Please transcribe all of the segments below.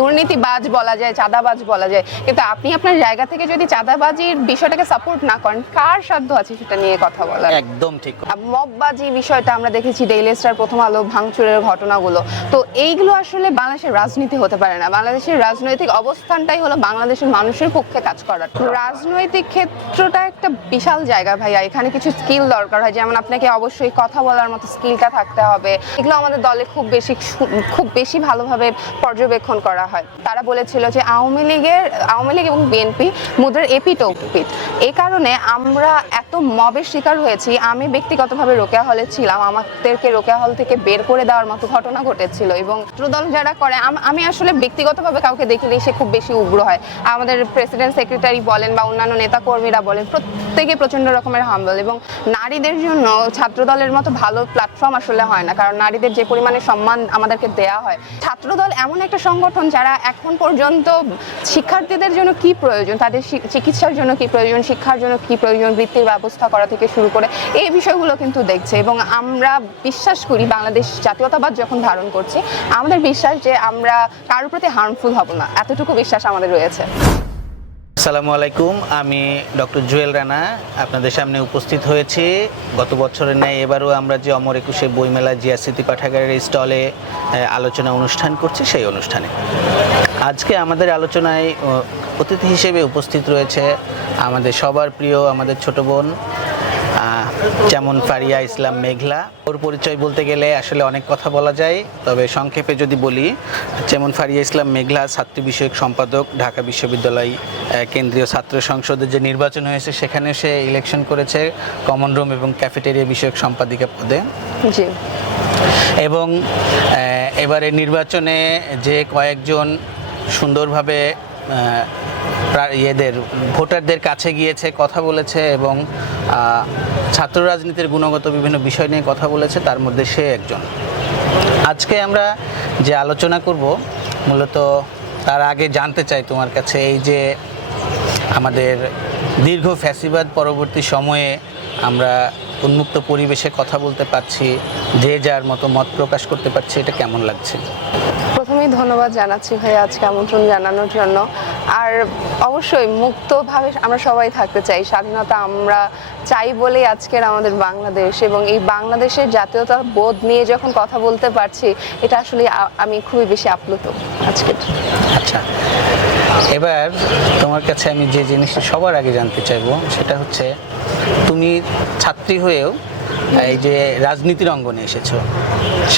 দুর্নীতিবাজ বলা যায়, চাঁদাবাজ বলা যায়, কিন্তু আপনি আপনার জায়গা থেকে যদি চাঁদাবাজির বিষয়টাকে সাপোর্ট না করেন, কার সাধ্য আছে সেটা নিয়ে কথা বলার? একদম ঠিক। মববাজি বিষয়টা আমরা দেখেছি, ডেইলি স্টার, প্রথম আলো, ভাঙচুরের ঘটনাগুলো, তো এইগুলো আসলে বাংলাদেশের রাজনীতি হতে পারে না। বাংলাদেশের রাজনৈতিক অবস্থানটাই হলো বাংলাদেশের মানুষের পক্ষে কাজ করার। রাজনৈতিক ক্ষেত্রটা একটা বিশাল জায়গা ভাইয়া, এখানে কিছু স্কিল দরকার হয়, যেমন আপনাকে অবশ্যই কথা বলার মতো স্কিলটা থাকতে হবে। এগুলো আমাদের দলে খুব বেশি ভালোভাবে পর্যবেক্ষণ করা হয়। তারা বলেছিল যে আওয়ামী লীগ এবং বিএনপি মুদ্রার এপিঠ ওপিঠ। এই কারণে আমরা এত মবের শিকার হয়েছি। আমি ব্যক্তিগতভাবে রোকেয়া হলে ছিলাম, আমাদেরকে রোকেয়া হল থেকে বের করে দেওয়ার মতো ঘটনা ঘটেছিল। এবং ছাত্রদল যারা করে, আমি আসলে ব্যক্তিগতভাবে কাউকে দেখিলেই সে খুব বেশি উগ্র হয়। আমাদের প্রেসিডেন্ট সেক্রেটারি বলেন বা অন্যান্য নেতা কর্মীরা বলেন, প্রত্যেকে প্রচন্ড রকমের হাম্বল। এবং নারীদের জন্য ছাত্রদলের মতো ভালো প্ল্যাটফর্ম আসলে হয় না, কারণ নারীদের যে পরিমাণে সম্মান আমাদেরকে দেয়া হয়। ছাত্রদল এমন একটা সংগঠন যারা এখন পর্যন্ত শিক্ষার্থীদের জন্য কি প্রয়োজন, তাদের চিকিৎসার জন্য কি প্রয়োজন, শিক্ষার জন্য কি প্রয়োজন, বৃত্তির ব্যবস্থা করা থেকে শুরু করে এই বিষয়গুলো কিন্তু দেখছে। এবং আমরা বিশ্বাস করি, বাংলাদেশ জাতীয়তাবাদ যখন ধারণ করছে, আমাদের বিশ্বাস যে আমরা কারোর প্রতি হার্মফুল হব না, এতটুকু বিশ্বাস আমাদের রয়েছে। আসসালামু আলাইকুম, আমি ডক্টর জুয়েল রানা আপনাদের সামনে উপস্থিত হয়েছি। গত বছরের ন্যায় এবারও আমরা যে অমর একুশে বইমেলা জিয়া স্মৃতি পাঠাগারের স্টলে আলোচনা অনুষ্ঠান করছি, সেই অনুষ্ঠানে আজকে আমাদের আলোচনায় অতিথি হিসেবে উপস্থিত রয়েছে আমাদের সবার প্রিয়, আমাদের ছোট বোন যেমন ফারিয়া ইসলাম মেঘলা। ওর পরিচয় বলতে গেলে আসলে অনেক কথা বলা যায়, তবে সংক্ষেপে যদি বলি, যেমন ফারিয়া ইসলাম মেঘলা ছাত্রী বিষয়ক সম্পাদক, ঢাকা বিশ্ববিদ্যালয় কেন্দ্রীয় ছাত্র সংসদে যে নির্বাচন হয়েছে সেখানে সে ইলেকশন করেছে কমন রুম এবং ক্যাফেটেরিয়া বিষয়ক সম্পাদিকা পদে। এবং এবারে নির্বাচনে যে কয়েকজন সুন্দরভাবে ভোটারদের কাছে গিয়েছে, কথা বলেছে এবং ছাত্র রাজনীতির গুণগত বিভিন্ন বিষয় নিয়ে কথা বলেছে, তার মধ্যে সে একজন। আজকে আমরা যে আলোচনা করব, মূলত তার আগে জানতে চাই তোমার কাছে, এই যে আমাদের দীর্ঘ ফ্যাসিবাদ পরবর্তী সময়ে আমরা উন্মুক্ত পরিবেশে কথা বলতে পারছি, যে যার মতো মত প্রকাশ করতে পারছি, এটা কেমন লাগছে? প্রথমেই ধন্যবাদ জানাচ্ছি ভাইয়া আজকে আমন্ত্রণ জানানোর জন্য। আর অবশ্যই মুক্তভাবে আমরা সবাই থাকতে চাই, স্বাধীনতা আমরা চাই বলেই আজকের আমাদের বাংলাদেশ। এবং এই বাংলাদেশের জাতীয়তা বোধ নিয়ে যখন কথা বলতে পারছি, এটা আসলে আমি খুবই বেশি আপ্লুত আজকে। আচ্ছা, এবার তোমার কাছে আমি যে জিনিসটা সবার আগে জানতে চাইবো, সেটা হচ্ছে তুমি ছাত্রী হয়েও এই যে রাজনীতির অঙ্গনে এসেছো।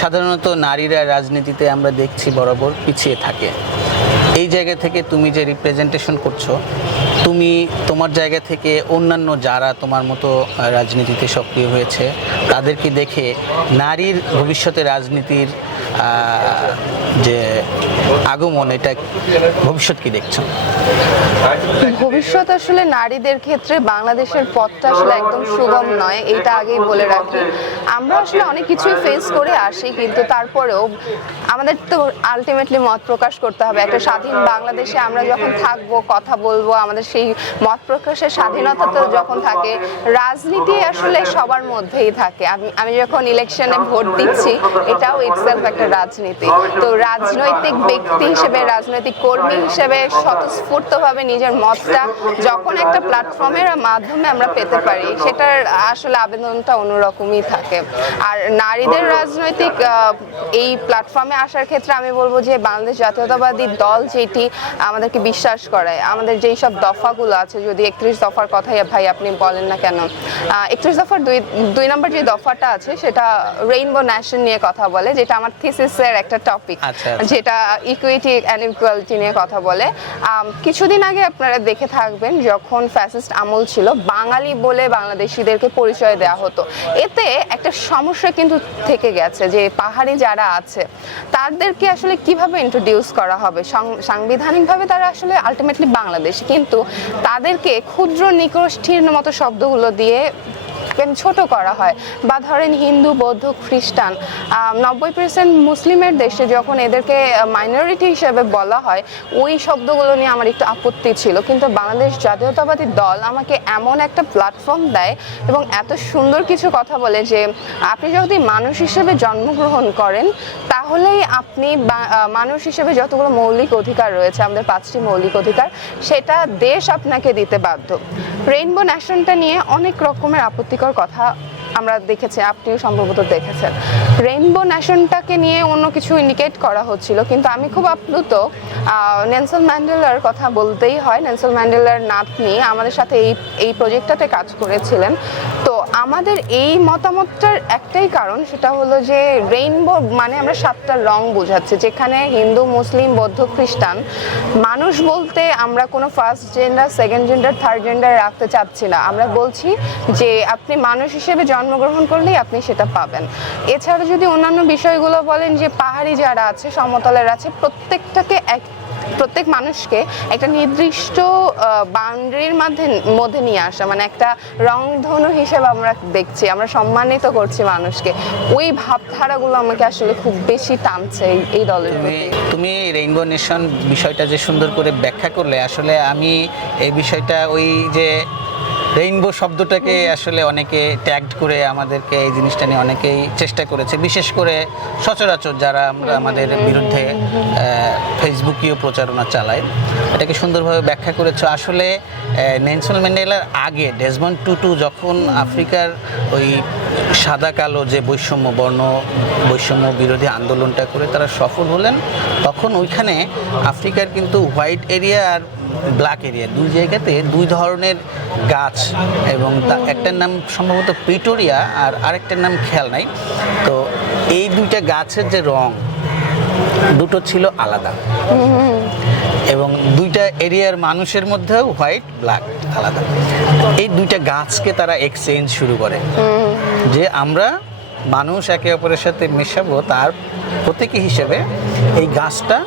সাধারণত নারীরা রাজনীতিতে আমরা দেখছি বরাবর পিছিয়ে থাকে। এই জায়গা থেকে তুমি যে রিপ্রেজেন্টেশন করছো, তুমি তোমার জায়গা থেকে অন্যান্য যারা তোমার মতো রাজনীতিতে সক্রিয় হয়েছে তাদেরকে দেখে নারীর ভবিষ্যতে রাজনীতির যে আগমন, এটা ভবিষ্যৎ কি দেখছো? ভবিষ্যৎ আসলে নারীদের ক্ষেত্রে বাংলাদেশের পথটা আসলে একদম সুগম নয়, এইটা আগেই বলে রাখি। আমরা আসলে অনেক কিছুই ফেস করে আসি, কিন্তু তারপরেও আমাদের তো আলটিমেটলি মত প্রকাশ করতে হবে। একটা স্বাধীন বাংলাদেশে আমরা যখন থাকবো, কথা বলবো, আমাদের সেই মত প্রকাশের স্বাধীনতা তো যখন থাকে, রাজনীতি আসলে সবার মধ্যেই থাকে। আমি যখন ইলেকশনে ভোট দিচ্ছি, এটাও ইটসেলফ একটা রাজনীতি। তো রাজনৈতিক ব্যক্তি হিসেবে, রাজনৈতিক কর্মী হিসেবে স্বতঃস্ফূর্তভাবে নিজের মতটা যখন একটা প্ল্যাটফর্মের মাধ্যমে আমরা পেতে পারি, সেটার আসলে আবেদনটা অন্যরকমই থাকে। আর নারীদের রাজনৈতিক এই প্ল্যাটফর্মে আসার ক্ষেত্রে আমি বলবো যে বাংলাদেশ জাতীয়তাবাদী দল যেটি আমাদেরকে বিশ্বাস করায়, আমাদের যেই সব দফাগুলো আছে, যদি 31 দফার কথাই ভাই আপনি বলেন না কেন, 31 দফার দুই নম্বর যে দফাটা আছে সেটা রেইনবো ন্যাশন নিয়ে কথা বলে, যেটা আমার থিসিসের একটা টপিক, যেটা ইকুইটি অ্যান্ড ইকুয়ালিটি নিয়ে কথা বলে। কিছুদিন আগে আপনারা দেখে থাকবেন, যখন ফ্যাসিস্ট আমল ছিল, বাঙালি বলে বাংলাদেশিদেরকে পরিচয় দেওয়া হতো। এতে একটা সমস্যা কিন্তু থেকে গেছে, যে পাহাড়ি যারা আছে তাদেরকে আসলে কিভাবে ইন্ট্রোডিউস করা হবে। সাংবিধানিকভাবে তারা আসলে আলটিমেটলি বাংলাদেশি, কিন্তু তাদেরকে ক্ষুদ্র নিকষ্ঠির মতো শব্দগুলো দিয়ে দেখবেন ছোট করা হয়, বা ধরেন হিন্দু, বৌদ্ধ, খ্রিস্টান, 90% মুসলিমের দেশে যখন এদেরকে মাইনরিটি হিসেবে বলা হয়, ওই শব্দগুলো নিয়ে আমার একটু আপত্তি ছিল। কিন্তু বাংলাদেশ জাতীয়তাবাদী দল আমাকে এমন একটা প্ল্যাটফর্ম দেয় এবং এত সুন্দর কিছু কথা বলে যে আপনি যদি মানুষ হিসেবে জন্মগ্রহণ করেন তাহলেই আপনি মানুষ হিসেবে যতগুলো মৌলিক অধিকার রয়েছে, আমাদের 5টি মৌলিক অধিকার, সেটা দেশ আপনাকে দিতে বাধ্য। রেইনবো ন্যাশনটা নিয়ে অনেক রকমের আপত্তিকর কথা আমরা দেখেছি, আপনিও সম্ভবত দেখেছেন। রেইনবো ন্যাশনটাকে নিয়ে অন্য কিছু ইন্ডিকেট করা হচ্ছিল, কিন্তু আমি খুব আপ্লুত। নেলসন ম্যান্ডেলার কথা বলতেই হয়। নেলসন ম্যান্ডেলার নাতনি আমাদের সাথে এই প্রজেক্টটাতে কাজ করেছিলেন। তো আমাদের এই মতামতটার একটাই কারণ, সেটা হলো যে রেইনবো মানে আমরা 7টা রং বোঝাচ্ছি, যেখানে হিন্দু, মুসলিম, বৌদ্ধ, খ্রিস্টান। মানুষ বলতে আমরা কোনো first gender, second gender, third gender রাখতে চাচ্ছি না। আমরা বলছি যে আপনি মানুষ হিসেবে জন্মগ্রহণ করলেই আপনি সেটা পাবেন। এছাড়া যদি অন্যান্য বিষয়গুলো বলেন, যে পাহাড়ি যারা আছে, সমতলের আছে, প্রত্যেক মানুষকে একটা নির্দিষ্ট বাউন্ডারির মধ্যে নিয়ে আসা, মানে একটা রংধনু হিসেবে আমরা দেখছি, আমরা সম্মানিত করছি মানুষকে। ওই ভাবধারাগুলো আমাকে আসলে খুব বেশি টানছে এই দলের প্রতি। তুমি রেইনবো নেশন বিষয়টা যে সুন্দর করে ব্যাখ্যা করলে, আসলে আমি এই বিষয়টা ওই যে রেইনবো শব্দটাকে আসলে অনেকে ট্যাগড করে আমাদেরকে এই জিনিসটা নিয়ে অনেকেই চেষ্টা করেছে, বিশেষ করে সচরাচর যারা আমরা আমাদের বিরুদ্ধে ফেসবুকেও প্রচারণা চালায়। এটাকে সুন্দরভাবে ব্যাখ্যা করেছো। আসলে নেলসন ম্যান্ডেলার আগে ডেসমন্ড টুটু যখন আফ্রিকার ওই সাদা কালো যে বৈষম্য বিরোধী আন্দোলনটা করে তারা সফল হলেন, তখন ওইখানে আফ্রিকার কিন্তু হোয়াইট এরিয়া আর ব্ল্যাক এরিয়া দুই জায়গাতে দুই ধরনের গাছ, এবং একটার নাম সম্ভবত প্রিটোরিয়া আর আরেকটার নাম খেয়াল নাই। তো এই দুইটা গাছের যে রং দুটো ছিল আলাদা, এবং দুইটা এরিয়ার মানুষের মধ্যেও হোয়াইট ব্ল্যাক আলাদা। এই দুইটা গাছকে তারা এক্সচেঞ্জ শুরু করে, যে আমরা মানুষ একে অপরের সাথে মেশাবো, তার প্রতীকী হিসেবে এই গাছটা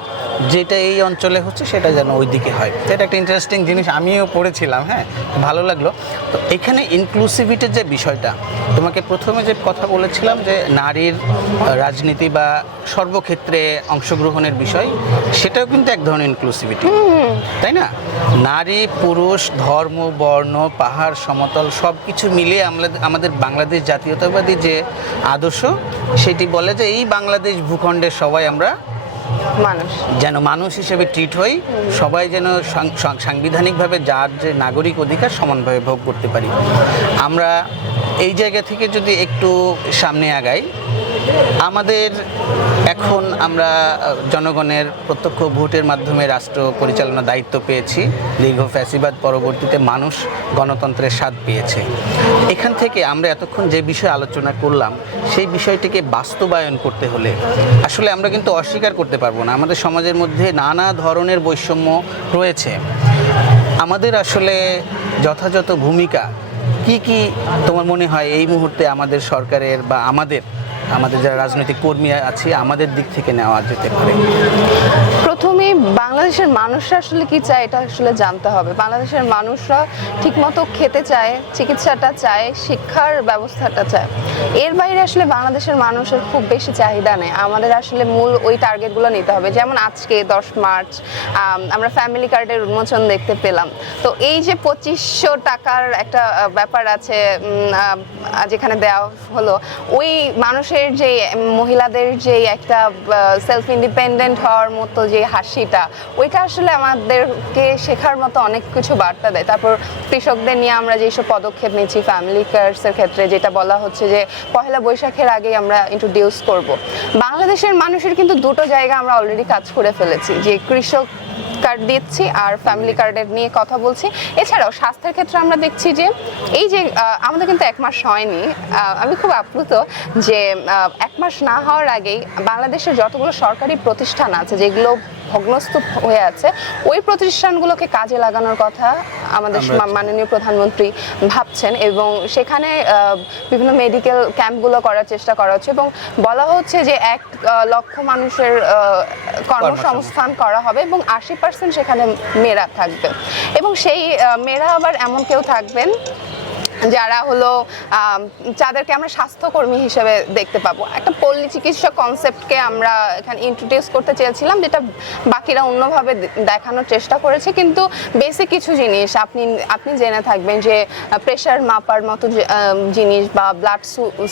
যেটা এই অঞ্চলে হচ্ছে সেটা যেন ওইদিকে হয়। এটা একটা ইন্টারেস্টিং জিনিস, আমিও পড়েছিলাম, হ্যাঁ, ভালো লাগলো। তো এখানে ইনক্লুসিভিটির যে বিষয়টা, তোমাকে প্রথমে যে কথা বলেছিলাম যে নারীর রাজনীতি বা সর্বক্ষেত্রে অংশগ্রহণের বিষয়, সেটাও কিন্তু এক ধরনের ইনক্লুসিভিটি, তাই না? নারী, পুরুষ, ধর্ম, বর্ণ, পাহাড়, সমতল সব কিছু মিলিয়ে আমাদের বাংলাদেশ জাতীয়তাবাদী যে আদর্শ, সেটি বলে যে এই বাংলাদেশ ভূখণ্ডের সবাই আমরা যেন মানুষ হিসেবে ট্রিট হই, সবাই যেন সাংবিধানিকভাবে যার যে নাগরিক অধিকার সমানভাবে ভোগ করতে পারি। আমরা এই জায়গা থেকে যদি একটু সামনে আগাই, আমাদের এখন আমরা জনগণের প্রত্যক্ষ ভোটের মাধ্যমে রাষ্ট্র পরিচালনার দায়িত্ব পেয়েছি। দীর্ঘ ফ্যাসিবাদ পরবর্তীতে মানুষ গণতন্ত্রের স্বাদ পেয়েছে। এখান থেকে আমরা এতক্ষণ যে বিষয়ে আলোচনা করলাম, সেই বিষয়টিকে বাস্তবায়ন করতে হলে আসলে আমরা কিন্তু অস্বীকার করতে পারবো না, আমাদের সমাজের মধ্যে নানা ধরনের বৈষম্য রয়েছে। আমাদের আসলে যথাযথ ভূমিকা কি তোমার মনে হয় এই মুহূর্তে আমাদের সরকারের বা আমাদের যারা রাজনৈতিক কর্মী আছে আমাদের দিক থেকে নেওয়া যেতে পারে? প্রথমে বাংলাদেশের মানুষরা আসলে কি চায় এটা আসলে জানতে হবে। বাংলাদেশের মানুষরা ঠিকমতো খেতে চায়, চিকিৎসাটা চায়, শিক্ষার ব্যবস্থাটা চায়। এর বাইরে আসলে বাংলাদেশের মানুষের খুব বেশি চাহিদা নেই। আমাদের আসলে মূল ওই টার্গেটগুলো নিতে হবে। যেমন আজকে 10 মার্চ আমরা ফ্যামিলি কার্ডের উন্মোচন দেখতে পেলাম। তো এই যে 2500 টাকার একটা ব্যাপার আছে যেখানে দেওয়া হলো, ওই মানুষের যে মহিলাদের যে একটা সেলফ ইন্ডিপেন্ডেন্ট হওয়ার মতো যে হাসিটা, ওইটা আসলে আমাদেরকে শেখার মতো অনেক কিছু বার্তা দেয়। তারপর কৃষকদের নিয়ে আমরা যেসব পদক্ষেপ নিচ্ছি ফ্যামিলি কার্ডসের ক্ষেত্রে, যেটা বলা হচ্ছে যে পহেলা বৈশাখের আগে আমরা ইন্ট্রোডিউস করব। বাংলাদেশের মানুষের কিন্তু দুটো জায়গা আমরা অলরেডি কাজ করে ফেলেছি, যে কৃষক কার্ড দিচ্ছি আর ফ্যামিলি কার্ডের নিয়ে কথা বলছি। এছাড়াও স্বাস্থ্যের ক্ষেত্রে আমরা দেখছি যে এই যে আমাদের কিন্তু 1 মাস হয়নি, আমি খুব আপ্লুত যে 1 মাস না হওয়ার আগেই বাংলাদেশের যতগুলো সরকারি প্রতিষ্ঠান আছে যেগুলো ভগ্নস্তূপ হয়ে আছে, ওই প্রতিষ্ঠানগুলোকে কাজে লাগানোর কথা আমাদের মাননীয় প্রধানমন্ত্রী ভাবছেন, এবং সেখানে বিভিন্ন মেডিকেল ক্যাম্পগুলো করার চেষ্টা করা হচ্ছে, এবং বলা হচ্ছে যে 1 লক্ষ মানুষের কর্মসংস্থান করা হবে, এবং 80% সেখানে মেয়েরা থাকবে, এবং সেই মেয়েরা আবার এমন কেউ থাকবেন যারা হলো যাদেরকে আমরা স্বাস্থ্যকর্মী হিসেবে দেখতে পাবো। একটা পল্লী চিকিৎসা কনসেপ্টকে আমরা এখানে ইন্ট্রোডিউস করতে চেয়েছিলাম, যেটা বাকিরা অন্যভাবে দেখানোর চেষ্টা করেছে। কিন্তু বেসিক কিছু জিনিস আপনি জেনে থাকবেন যে প্রেশার মাপার মতো জিনিস বা ব্লাড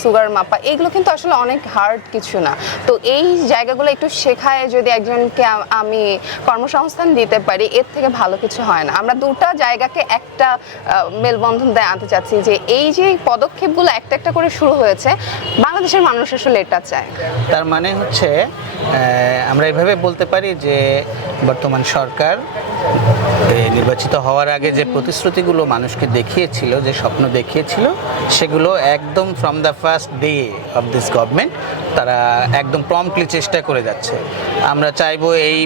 সুগার মাপা, এগুলো কিন্তু আসলে অনেক হার্ড কিছু না। তো এই জায়গাগুলো একটু শেখায় যদি একজনকে আমি কর্মসংস্থান দিতে পারি, এর থেকে ভালো কিছু হয় না। আমরা দুটা জায়গাকে একটা মেলবন্ধন দিয়ে আনতে চাচ্ছি যে এই যে পদক্ষেপগুলো একটা একটা করে শুরু হয়েছে, বাংলাদেশের মানুষ আসলে এটা চায়। তার মানে হচ্ছে আমরা এভাবে বলতে পারি যে বর্তমান সরকার নির্বাচিত হওয়ার আগে যে প্রতিশ্রুতিগুলো মানুষকে দেখিয়েছিল, যে স্বপ্ন দেখিয়েছিল, সেগুলো একদম from the first day of this government তারা একদম প্রম্পটলি চেষ্টা করে যাচ্ছে। আমরা চাইবো এই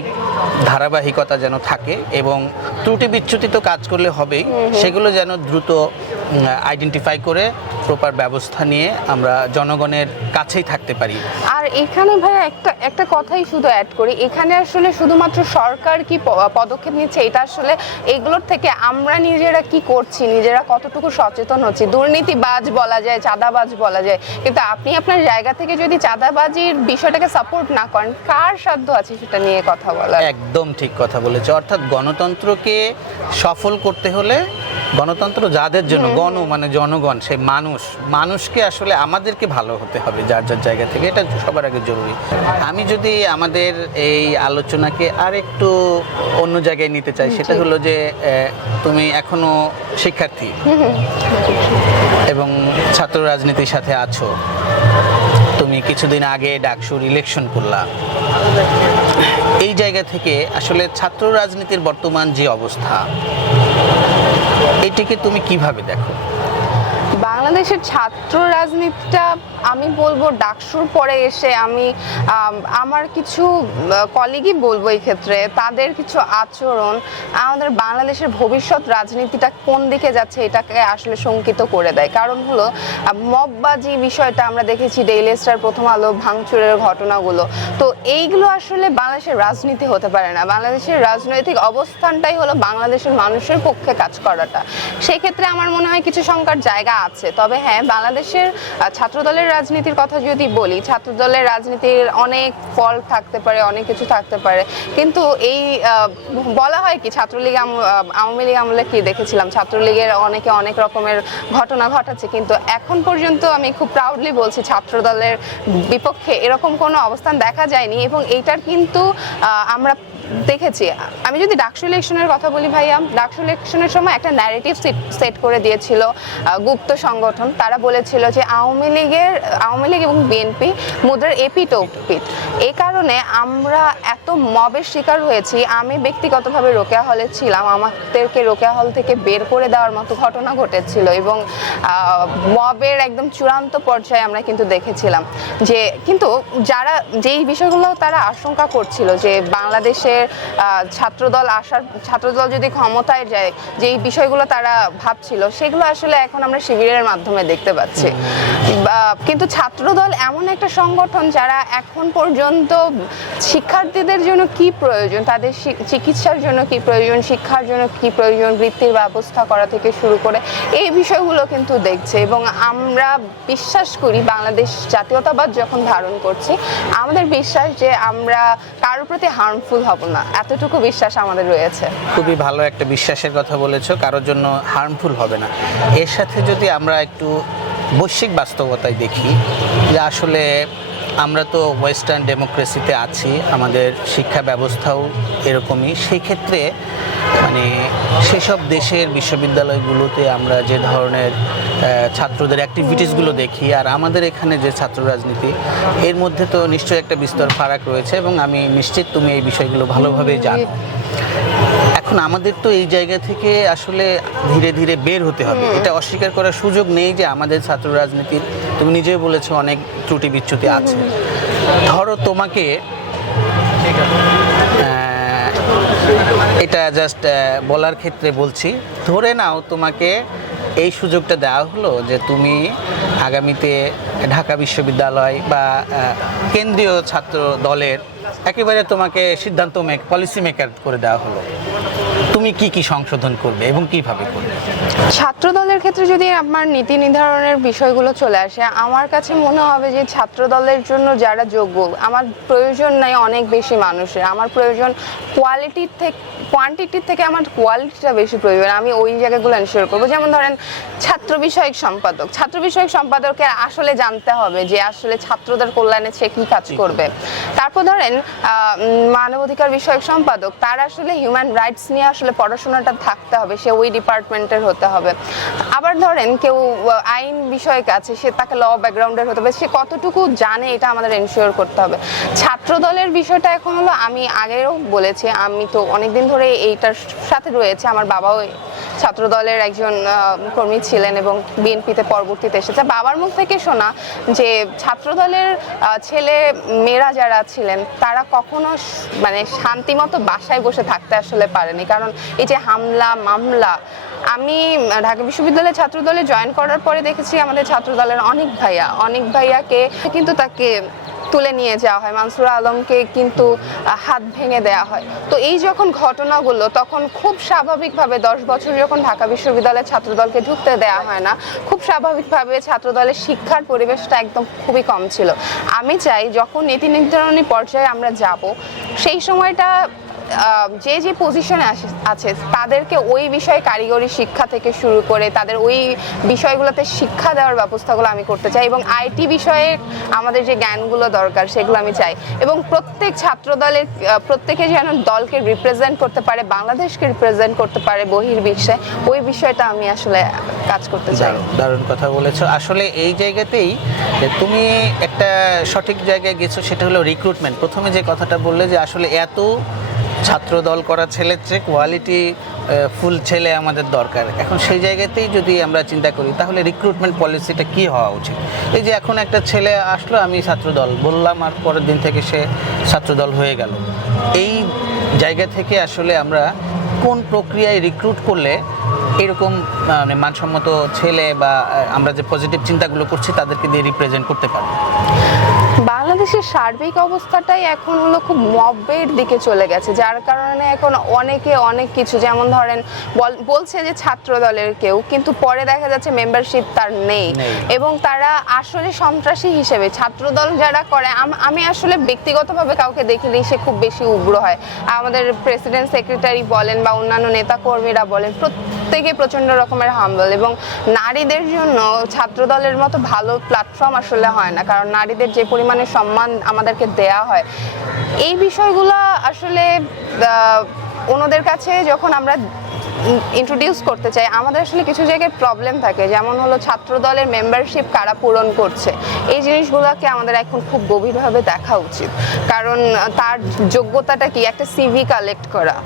ধারাবাহিকতা যেন থাকে এবং ত্রুটি বিচ্যুতি তো কাজ করলে হবেই, সেগুলো যেন দ্রুত আইডেন্টিফাই করে প্রপার ব্যবস্থা নিয়ে আমরা জনগণের কাছেই থাকতে পারি। আর এখানে ভাইয়া একটা কথাই শুধু অ্যাড করি, এখানে আসলে শুধুমাত্র সরকার কি পদক্ষেপ নিচ্ছে এটা আসলে এগুলোর থেকে আমরা নিজেরা কি করছি, নিজেরা কতটুকু সচেতন হচ্ছি। দুর্নীতিবাজ বলা যায়, চাঁদাবাজ বলা যায়, কিন্তু আপনি আপনার জায়গা থেকে যদি চাঁদাবাজির বিষয়টাকে সাপোর্ট না করেন, কার সাধ্য আছে সেটা নিয়ে কথা বলা? একদম ঠিক কথা বলেছে। অর্থাৎ গণতন্ত্রকে সফল করতে হলে, গণতন্ত্র যাদের জন্য, গণ মানে জনগণ, সেই মানুষকে আসলে আমাদেরকে ভালো হতে হবে যার যার জায়গা থেকে, এটা সবার আগে জরুরি। আমি যদি আমাদের এই আলোচনাকে আর একটু অন্য জায়গায় নিতে চাই, সেটা হলো যে তুমি এখনো শিক্ষার্থী এবং ছাত্র রাজনীতির সাথে আছো। তুমি কিছুদিন আগে ডাকসুর ইলেকশন করলা। এই জায়গা থেকে আসলে ছাত্র রাজনীতির বর্তমান যে অবস্থা, এটিকে তুমি কিভাবে দেখো? বাংলাদেশের ছাত্র রাজনীতিটা আমি বলবো ডাকসুর পরে এসে আমি আমার কিছু কলিগই বলবো এই ক্ষেত্রে, তাদের কিছু আচরণ আমাদের বাংলাদেশের ভবিষ্যৎ রাজনীতিটা কোন দিকে যাচ্ছে এটাকে আসলে শঙ্কিত করে দেয়। কারণ হলো মববাজি বিষয়টা আমরা দেখেছি, ডেইলি স্টার, প্রথম আলো ভাঙচুরের ঘটনাগুলো, তো এইগুলো আসলে বাংলাদেশের রাজনীতি হতে পারে না। বাংলাদেশের রাজনৈতিক অবস্থানটাই হলো বাংলাদেশের মানুষের পক্ষে কাজ করাটা। সেই ক্ষেত্রে আমার মনে হয় কিছু শঙ্কার জায়গা আছে। তবে হ্যাঁ, বাংলাদেশের ছাত্রদলের রাজনীতির কথা যদি বলি, ছাত্রদলের রাজনীতির অনেক ফল থাকতে পারে, অনেক কিছু থাকতে পারে, কিন্তু এই বলা হয় কি ছাত্রলীগ আওয়ামী লীগ আমলে কি দেখেছিলাম, ছাত্রলীগের অনেকে অনেক রকমের ঘটনা ঘটাচ্ছে, কিন্তু এখন পর্যন্ত আমি খুব প্রাউডলি বলছি ছাত্রদলের বিপক্ষে এরকম কোনো অবস্থান দেখা যায়নি। এবং এইটার কিন্তু আমরা দেখেছি। আমি যদি ডাকসু ইলেকশনের কথা বলি ভাইয়া, ডাকসু ইলেকশনের সময় একটা ন্যারেটিভ সেট করে দিয়েছিল গুপ্ত সংগঠন। তারা বলেছিল যে আওয়ামী লীগ এবং বিএনপি মুদ্রার এপিট ওপিট। এই কারণে আমরা এত মবের শিকার হয়েছি। আমি ব্যক্তিগতভাবে রোকেয়া হলে ছিলাম, আমাদেরকে রোকেয়া হল থেকে বের করে দেওয়ার মতো ঘটনা ঘটেছিল এবং মবের একদম চূড়ান্ত পর্যায়ে আমরা কিন্তু দেখেছিলাম যে, কিন্তু যারা যেই বিষয়গুলো তারা আশঙ্কা করছিল যে বাংলাদেশে ছাত্রদল যদি ক্ষমতায় যায়, যে এই বিষয়গুলো তারা ভাবছিল, সেগুলো আসলে এখন আমরা শিবিরের মাধ্যমে দেখতে পাচ্ছি। কিন্তু ছাত্রদল এমন একটা সংগঠন যারা এখন পর্যন্ত শিক্ষার্থীদের জন্য কি প্রয়োজন, তাদের চিকিৎসার জন্য কি প্রয়োজন, শিক্ষার জন্য কি প্রয়োজন, বৃত্তির ব্যবস্থা করা থেকে শুরু করে এই বিষয়গুলো কিন্তু দেখছে। এবং আমরা বিশ্বাস করি বাংলাদেশ জাতীয়তাবাদ যখন ধারণ করছি, আমাদের বিশ্বাস যে আমরা কারোর প্রতি হার্মফুল হব না, এতটুকু বিশ্বাস আমাদের রয়েছে। খুবই ভালো একটা বিশ্বাসের কথা বলেছো, কারোর জন্য হার্মফুল হবে না। এর সাথে যদি আমরা একটু বৈশ্বিক বাস্তবতায় দেখি যে আসলে আমরা তো ওয়েস্টার্ন ডেমোক্রেসিতে আছি, আমাদের শিক্ষা ব্যবস্থাও এরকমই। সেই ক্ষেত্রে মানে সেসব দেশের বিশ্ববিদ্যালয়গুলোতে আমরা যে ধরনের ছাত্রদের অ্যাক্টিভিটিসগুলো দেখি আর আমাদের এখানে যে ছাত্র রাজনীতি, এর মধ্যে তো নিশ্চয়ই একটা বিস্তর ফারাক রয়েছে এবং আমি নিশ্চিত তুমি এই বিষয়গুলো ভালোভাবেই জানো। এখন আমাদের তো এই জায়গা থেকে আসলে ধীরে ধীরে বের হতে হবে। এটা অস্বীকার করার সুযোগ নেই যে আমাদের ছাত্র রাজনীতির, তুমি নিজেই বলেছো, অনেক ত্রুটি বিচ্যুতি আছে। ধরো তোমাকে এটা জাস্ট বলার ক্ষেত্রে বলছি, ধরে নাও তোমাকে এই সুযোগটা দেওয়া হলো যে তুমি আগামীতে ঢাকা বিশ্ববিদ্যালয় বা কেন্দ্রীয় ছাত্র দলের একেবারে তোমাকে পলিসি মেকার করে দেওয়া হলো। তুমি কি কি সংশোধন করবে এবং কিভাবে করবে? ছাত্র দলের ক্ষেত্রে যদি আমার নীতি নির্ধারণের বিষয়গুলো চলে আসে, আমার কাছে মনে হবে যে ছাত্র দলের জন্য যারা যোগ্য, আমার প্রয়োজন নাই অনেক বেশি মানুষের, আমার প্রয়োজন কোয়ালিটির থেকে কোয়ান্টিটির থেকে আমার কোয়ালিটিটা বেশি প্রয়োজন। আমি ওই জায়গাগুলো এনশিওর করবো। যেমন ধরেন ছাত্র বিষয়ক সম্পাদককে আসলে জানতে হবে যে আসলে ছাত্রদের কল্যাণে সে কি কাজ করবে। তারপর ধরেন মানবাধিকার বিষয়ক সম্পাদক, তার আসলে হিউম্যান রাইটস নিয়ে আসলে পড়াশোনাটা থাকতে হবে, সে ওই ডিপার্টমেন্টের হতে হবে। আবার ধরেন কেউ আইন বিষয়ক আছে, সে তাকে ল ব্যাকগ্রাউন্ডের হতে হবে, সে কতটুকু জানে এটা আমাদের এনশিওর করতে হবে। ছাত্র দলের বিষয়টা এখন হলো, আমি আগেও বলেছি, আমি তো অনেকদিন ধরে এইটার সাথে রয়েছে, আমার বাবাও ছাত্র দলের একজন কর্মী ছিলেন এবং বিএনপিতে পরবর্তীতে এসেছে। বাবার মুখ থেকে শোনা যে ছাত্র দলের ছেলে মেয়েরা যারা ছিলেন তারা কখনো মানে শান্তিমতো বাসায় বসে থাকতে আসলে পারেনি, কারণ এই যে হামলা মামলা। আমি ঢাকা বিশ্ববিদ্যালয়ের ছাত্র দলে জয়েন করার পরে দেখেছি আমাদের ছাত্র দলের অনেক ভাইয়াকে কিন্তু তাকে তুলে নিয়ে যাওয়া হয়, মানসুর আলমকে কিন্তু হাত ভেঙে দেওয়া হয়। তো এই যখন ঘটনাগুলো, তখন খুব স্বাভাবিকভাবে 10 বছর যখন ঢাকা বিশ্ববিদ্যালয়ের ছাত্রদলকে ঢুকতে দেওয়া হয় না, খুব স্বাভাবিকভাবে ছাত্রদলের শিক্ষার পরিবেশটা একদম খুবই কম ছিল। আমি চাই যখন নীতি নির্ধারণী পর্যায়ে আমরা যাব, সেই সময়টা যে পজিশনে আছে তাদেরকে ওই বিষয়ে কারিগরি শিক্ষা থেকে শুরু করে তাদের ওই বিষয়গুলোতে শিক্ষা দেওয়ার ব্যবস্থাগুলো আমি করতে চাই, এবং আইটি বিষয়ে আমাদের যে জ্ঞানগুলো দরকার সেগুলো আমি চাই, এবং প্রত্যেক ছাত্র দলের প্রত্যেকে যেন দলকে রিপ্রেজেন্ট করতে পারে, বাংলাদেশকে রিপ্রেজেন্ট করতে পারে বহির্বিশ্বে, ওই বিষয়টা আমি আসলে কাজ করতে চাই। দারুণ কথা বলেছো। আসলে এই জায়গাতেই তুমি একটা সঠিক জায়গায় গেছো, সেটা হলো রিক্রুটমেন্ট। প্রথমে যে কথাটা বললে যে আসলে এত ছাত্র দল করা ছেলের চেয়ে কোয়ালিটি ফুল ছেলে আমাদের দরকার। এখন সেই জায়গাতেই যদি আমরা চিন্তা করি, তাহলে রিক্রুটমেন্ট পলিসিটা কি হওয়া উচিত? এই যে এখন একটা ছেলে আসলো, আমি ছাত্রদল বললাম, আর পরের দিন থেকে সে ছাত্রদল হয়ে গেল। এই জায়গা থেকে আসলে আমরা কোন প্রক্রিয়ায় রিক্রুট করলে এরকম মানে মানসম্মত ছেলে বা আমরা যে পজিটিভ চিন্তাগুলো করছি তাদেরকে দিয়ে রিপ্রেজেন্ট করতে পারবো? বাংলাদেশের সার্বিক অবস্থাটাই এখন হলো খুব মবের দিকে চলে গেছে, যার কারণে এখন অনেকে অনেক কিছু, যেমন ধরেন বলছে যে ছাত্র দলের কেউ, কিন্তু পরে দেখা যাচ্ছে মেম্বারশিপ তার নেই, এবং তারা আসলে সন্ত্রাসী হিসেবে ছাত্রদল যারা করে, আমি আসলে ব্যক্তিগতভাবে কাউকে দেখিনি সে খুব বেশি উগ্র হয়। আমাদের প্রেসিডেন্ট সেক্রেটারি বলেন বা অন্যান্য নেতা কর্মীরা বলেন, প্রত্যেকে প্রচন্ড রকমের হাম্বল, এবং নারীদের জন্য ছাত্রদলের মতো ভালো প্ল্যাটফর্ম আসলে হয় না, কারণ নারীদের যে পরিমাণে সম্মান আমাদেরকে দেয়া হয়, এই বিষয়গুলো আসলে ওনাদের কাছে যখন আমরা ইন্ট্রোডিউস করতে চাই, আমাদের আসলে কিছু জায়গায় প্রবলেম থাকে, যেমন হলো ছাত্র দলের মেম্বারশিপ কারা পূরণ করছে, এই জিনিসগুলোকে আমাদের এখন খুব গভীরভাবে দেখা উচিত, কারণ তার যোগ্যতাটা কি, একটা সিভি কালেক্ট করা।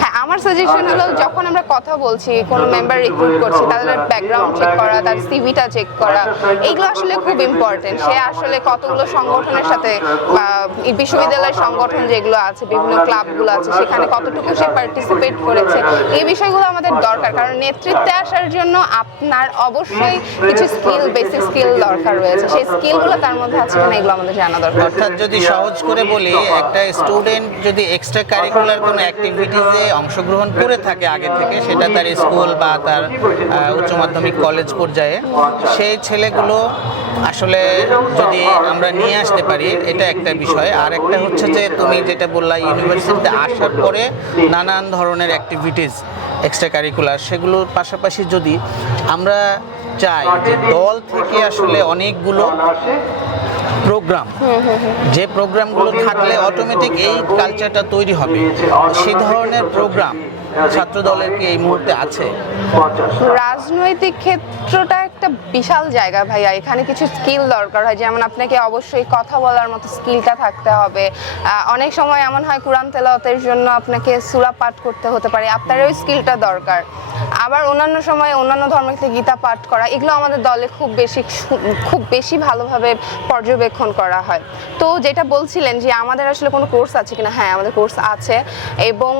হ্যাঁ, আমার সাজেশন হলো যখন আমরা কথা বলছি, কোনো মেম্বার রিক্রুট করছি, তাদের ব্যাকগ্রাউন্ড চেক করা, তার সিভিটা চেক করা, এইগুলো আসলে খুব ইম্পর্টেন্ট। সে আসলে কতগুলো সংগঠনের সাথে, বিশ্ববিদ্যালয়ের সংগঠন যেগুলো আছে, বিভিন্ন ক্লাবগুলো আছে, সেখানে কতটুকু সে পার্টিসিপেট করেছে, এই বিষয়গুলো আমাদের দরকার, কারণ নেতৃত্বে আসার জন্য আপনার অবশ্যই কিছু বেসিক স্কিল দরকার রয়েছে, সেই স্কিলগুলো তার মধ্যে আছে কিনা এগুলো আমাদের জানা দরকার। অর্থাৎ যদি সহজ করে বলি, একটা স্টুডেন্ট যদি এক্সট্রা কারিকুলার কোনো অ্যাক্টিভিটিসে অংশগ্রহণ করে থাকে আগে থেকে, সেটা তার স্কুল বা তার উচ্চ মাধ্যমিক কলেজ পর্যায়ে, সেই ছেলেগুলো আসলে যদি আমরা নিয়ে আসতে পারি, এটা একটা বিষয়। আর একটা হচ্ছে যে তুমি যেটা বললা, ইউনিভার্সিটিতে আসার পরে নানান ধরনের অ্যাক্টিভিটিস এক্সট্রা কারিকুলার, সেগুলোর পাশাপাশি যদি আমরা চাই যে দল থেকে আসলে অনেকগুলো প্রোগ্রাম, যে প্রোগ্রামগুলো থাকলে অটোমেটিক এই কালচারটা তৈরি হবে, সেই ধরনের প্রোগ্রাম ছাত্র দলের কি এই মুহূর্তে আছে? রাজনৈতিক ক্ষেত্রটা একটা বিশাল জায়গা ভাইয়া, এখানে কিছু স্কিল দরকার হয়, যেমন আপনাকে অবশ্যই কথা বলার মতো স্কিলটা থাকতে হবে। অনেক সময় এমন হয় কোরআন তেলাওয়াতের জন্য আপনাকে সূরা পাঠ করতে হতে পারে, আপনার ওই স্কিলটা দরকার। আবার অন্যান্য সময়ে অন্যান্য ধর্মের থেকে গীতা পাঠ করা, এগুলো আমাদের দলে খুব বেশি ভালোভাবে পর্যবেক্ষণ করা হয়। তো যেটা বলছিলেন যে আমাদের আসলে কোনো কোর্স আছে কিনা, হ্যাঁ আমাদের কোর্স আছে, এবং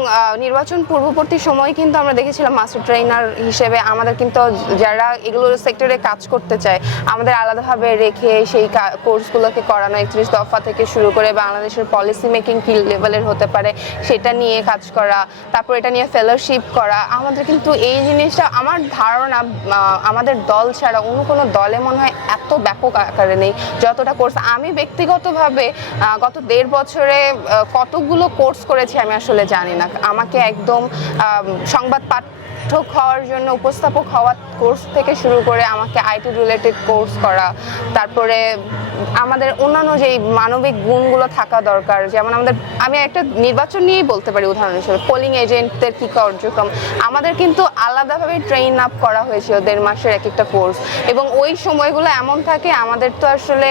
নির্বাচন পূর্ববর্তী সময় কিন্তু আমরা দেখেছিলাম মাস্টার ট্রেনার হিসেবে আমাদের কিন্তু যারা এগুলো সেক্টরে কাজ করতে চায় আমাদের আলাদাভাবে রেখে সেই কোর্সগুলোকে করানো, 31 দফা থেকে শুরু করে বাংলাদেশের পলিসি মেকিং কি লেভেলের হতে পারে সেটা নিয়ে কাজ করা, তারপর এটা নিয়ে ফেলোশিপ করা। আমাদের কিন্তু এই জিনিসটা আমার ধারণা আমাদের দল ছাড়া অন্য কোনো দলে মনে হয় এত ব্যাপক আকারে নেই যতটা কোর্স। আমি ব্যক্তিগতভাবে গত 1.5 বছরে কতগুলো কোর্স করেছি আমি আসলে জানি না। আমাকে একদম সংবাদ পাঠক হওয়ার জন্য উপস্থাপক হওয়ার কোর্স থেকে শুরু করে আমাকে আইটি রিলেটেড কোর্স করা, তারপরে আমাদের অন্যান্য যে মানবিক গুণগুলো থাকা দরকার, যেমন আমি একটা নির্বাচন নিয়েই বলতে পারি উদাহরণ হিসেবে পোলিং এজেন্টদের কী কার্যক্রম আমাদের কিন্তু আলাদাভাবে ট্রেন আপ করা হয়েছিল 1.5 মাসের একটা কোর্স, এবং ওই সময়গুলো এমন থাকে আমাদের তো আসলে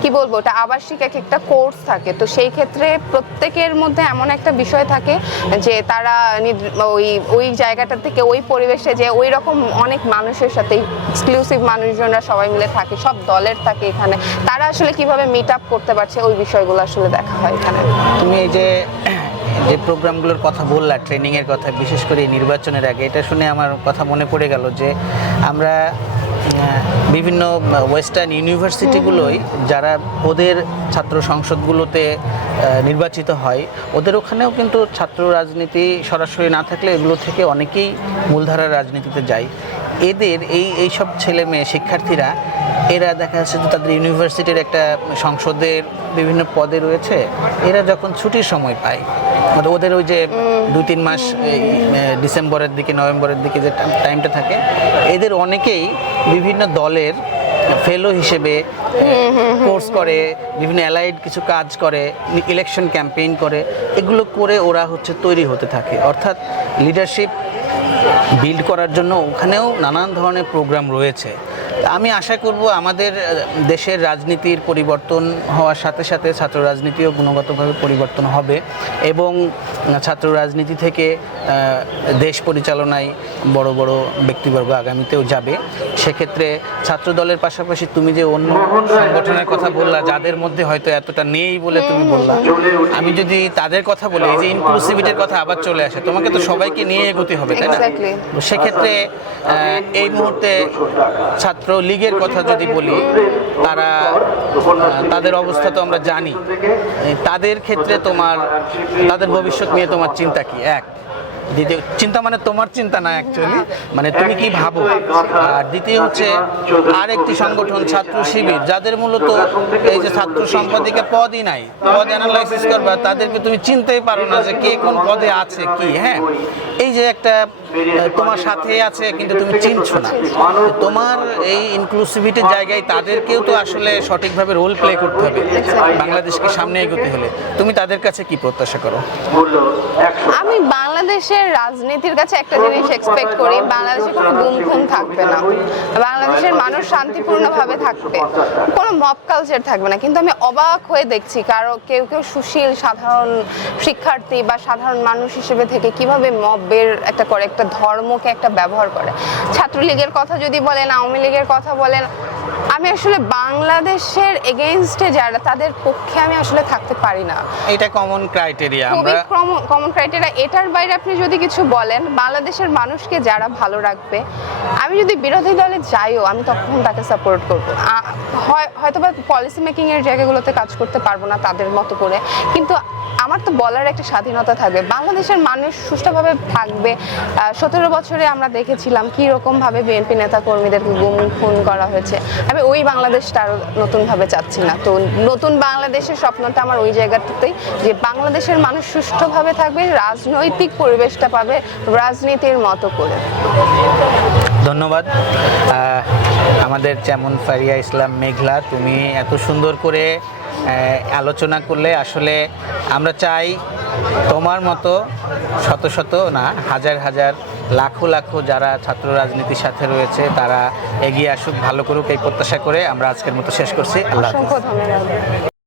কি বলবো ওটা আবাসিক একটা কোর্স থাকে, তো সেই ক্ষেত্রে প্রত্যেকের মধ্যে এমন একটা বিষয় থাকে যে তারা ওই জায়গাটা থেকে ওই পরিবেশে যে ওই রকম অনেক মানুষের সাথে এক্সক্লুসিভ মানুষজনরা সবাই মিলে থাকে, সব দলের থাকে এখানে, তারা আসলে কিভাবে মিট আপ করতে পারছে ওই বিষয়গুলো আসলে দেখা হয় এখানে। তুমি এই যে প্রোগ্রামগুলোর কথা বললা, ট্রেনিংয়ের কথা, বিশেষ করে নির্বাচনের আগে, এটা শুনে আমার কথা মনে পড়ে গেল যে আমরা বিভিন্ন ওয়েস্টার্ন ইউনিভার্সিটিগুলোই যারা ওদের ছাত্র সংসদগুলোতে নির্বাচিত হয় ওদের ওখানেও কিন্তু ছাত্র রাজনীতি সরাসরি না থাকলে এগুলো থেকে অনেকেই মূলধারার রাজনীতিতে যায়। এদের এইসব ছেলে মেয়ে শিক্ষার্থীরা এরা দেখা যাচ্ছে যে তাদের ইউনিভার্সিটির একটা সংসদের বিভিন্ন পদে রয়েছে, এরা যখন ছুটির সময় পায় মানে ওদের ওই যে 2-3 মাস ডিসেম্বরের দিকে নভেম্বরের দিকে যে টাইমটা থাকে, এদের অনেকেই বিভিন্ন দলের ফেলো হিসেবে কোর্স করে, বিভিন্ন অ্যালাইড কিছু কাজ করে, ইলেকশন ক্যাম্পেইন করে, এগুলো করে ওরা তৈরি হতে থাকে। অর্থাৎ লিডারশিপ বিল্ড করার জন্য ওখানেও নানান ধরনের প্রোগ্রাম রয়েছে। আমি আশা করব আমাদের দেশের রাজনীতির পরিবর্তন হওয়ার সাথে সাথে ছাত্র রাজনীতিও গুণগতভাবে পরিবর্তন হবে এবং ছাত্র রাজনীতি থেকে দেশ পরিচালনায় বড় বড় ব্যক্তিবর্গ আগামীতেও যাবে। সেক্ষেত্রে ছাত্র দলের পাশাপাশি তুমি যে অন্য সংগঠনের কথা বললা যাদের মধ্যে হয়তো এতটা নেই বলে তুমি বললা, আমি যদি তাদের কথা বলি, এই যে ইনক্লুসিভিটির কথা আবার চলে আসে, তোমাকে তো সবাইকে নিয়ে এগোতে হবে, তাই না? তো সেক্ষেত্রে এই মুহূর্তে ছাত্র লীগের কথা যদি বলি, তাদের অবস্থা তো আমরা জানি। তাদের ক্ষেত্রে তাদের ভবিষ্যৎ নিয়ে তোমার চিন্তা কি? দ্বিতীয় চিন্তা মানে তোমার চিন্তা না, অ্যাকচুয়ালি মানে তুমি কি ভাবো? আর দ্বিতীয় আরেকটি সংগঠন ছাত্র শিবির, যাদের মূলত এই যে ছাত্র সম্পাদিকা পদই নাই, পদ অ্যানালাইসিস করবা, তাদেরকে তুমি চিনতেই পারো না যে কে কোন পদে আছে কি। হ্যাঁ, এই যে একটা তোমার সাথে আছে কিন্তু তুমি চিনছো না, তোমার এই ইনক্লুসিভিটির জায়গায় তাদেরকেও তো আসলে সঠিকভাবে রোল প্লে করতে হবে বাংলাদেশকে সামনে এগোতে হলে। তুমি তাদের কাছে কি প্রত্যাশা করো? আমি বাংলাদেশের রাজনীতির কাছে একটা জিনিস এক্সপেক্ট করি, বাংলাদেশে কোনো গুম খুন থাকবে না, বাংলাদেশের মানুষ শান্তিপূর্ণভাবে থাকবে, কোনো মব কালচার থাকবে না। কিন্তু আমি অবাক হয়ে দেখছি কেউ সুশীল সাধারণ শিক্ষার্থী বা সাধারণ মানুষ হিসেবে থেকে কিভাবে মবের একটা ধর্মকে একটা ব্যবহার করে। ছাত্রলীগের কথা যদি বলেন, আওয়ামী লীগের কথা বলেন, আমি আসলে বাংলাদেশের এগেইনস্টে যারা তাদের পক্ষে আমি আসলে থাকতে পারি না। এটা কমন ক্রাইটেরিয়া, কমন ক্রাইটেরিয়া। এটার বাইরে আপনি যদি কিছু বলেন, বাংলাদেশের মানুষকে যারা ভালো রাখবে, আমি যদি বিরোধী দলে যাইও আমি তখন তাকে সাপোর্ট করব। হয়তোবা পলিসি মেকিং এর জায়গাগুলোতে কাজ করতে পারবো না তাদের মতো করে, কিন্তু আমার তো বলার একটা স্বাধীনতা থাকবে। বাংলাদেশের মানুষ সুষ্ঠুভাবে থাকবে। 17 বছরে আমরা দেখেছিলাম কি রকম ভাবে বিএনপি নেতা কর্মীদেরকে গুম খুন করা হয়েছে। আমি ওই বাংলাদেশটা আরো নতুনভাবে চাচ্ছি না। তো নতুন বাংলাদেশের স্বপ্নটা আমার ওই জায়গাটাতেই, যে বাংলাদেশের মানুষ সুষ্ঠুভাবে থাকবে, রাজনৈতিক পরিবেশটা পাবে রাজনীতির মতো করে। ধন্যবাদ আমাদের যেমন ফারিয়া ইসলাম মেঘলা, তুমি এত সুন্দর করে আলোচনা করলে। আসলে আমরা চাই তোমার মতো শত শত না, হাজার হাজার লাখো লাখো যারা ছাত্র রাজনীতির সাথে রয়েছে তারা এগিয়ে আসুক, ভালো করুক, এই প্রত্যাশা করে আমরা আজকের মতো শেষ করছি। আল্লাহ হাফেজ। অসংখ্য ধন্যবাদ।